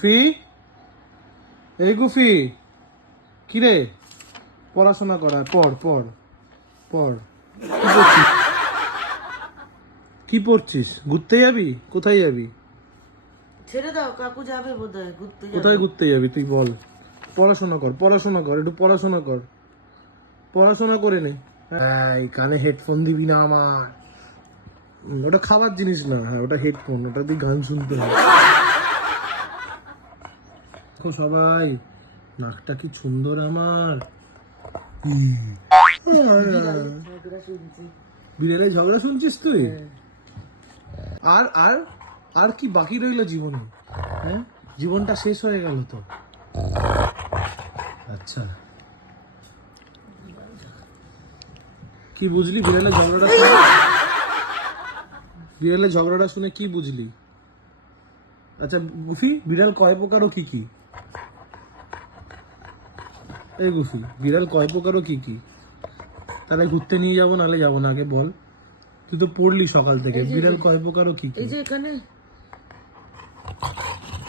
ফি এই গুফি কিরে পড়াশোনা করা পড় পড় পড় কি পড়ছিস ঘুরতে যাবি কোথায় যাবি ছেড়ে দাও কাকু যাবে বোধহয় ঘুরতে যাবে কোথায় ঘুরতে যাবি তুই বল পড়াশোনা কর একটু পড়াশোনা কর পড়াশোনা করে নে এই কানে হেডফোন দিবি না আমার ওটা খাবার জিনিস না হ্যাঁ ওটা হেডফোন ওটা দিয়ে গান শুনতে হয় দেখো সবাই নাকটা কি সুন্দর আমার বিড়ালের ঝগড়া শুনছিস তুই আর আর আর কি বাকি রইলো জীবনে হ্যাঁ জীবনটা শেষ হয়ে গেল তো আচ্ছা কি বুঝলি বিড়ালের ঝগড়াটা শুনে কি বুঝলি আচ্ছা গুফি বিড়াল কয় প্রকার ও কি কি এই গুফি বিড়াল কয় প্রকার ও কি কি তাহলে ঘুরতে নিয়ে যাবো নালে যাবো না আগে বল তুই তো পড়লি সকাল থেকে বিড়াল কয় প্রকার ও কি কি এই যে এখানে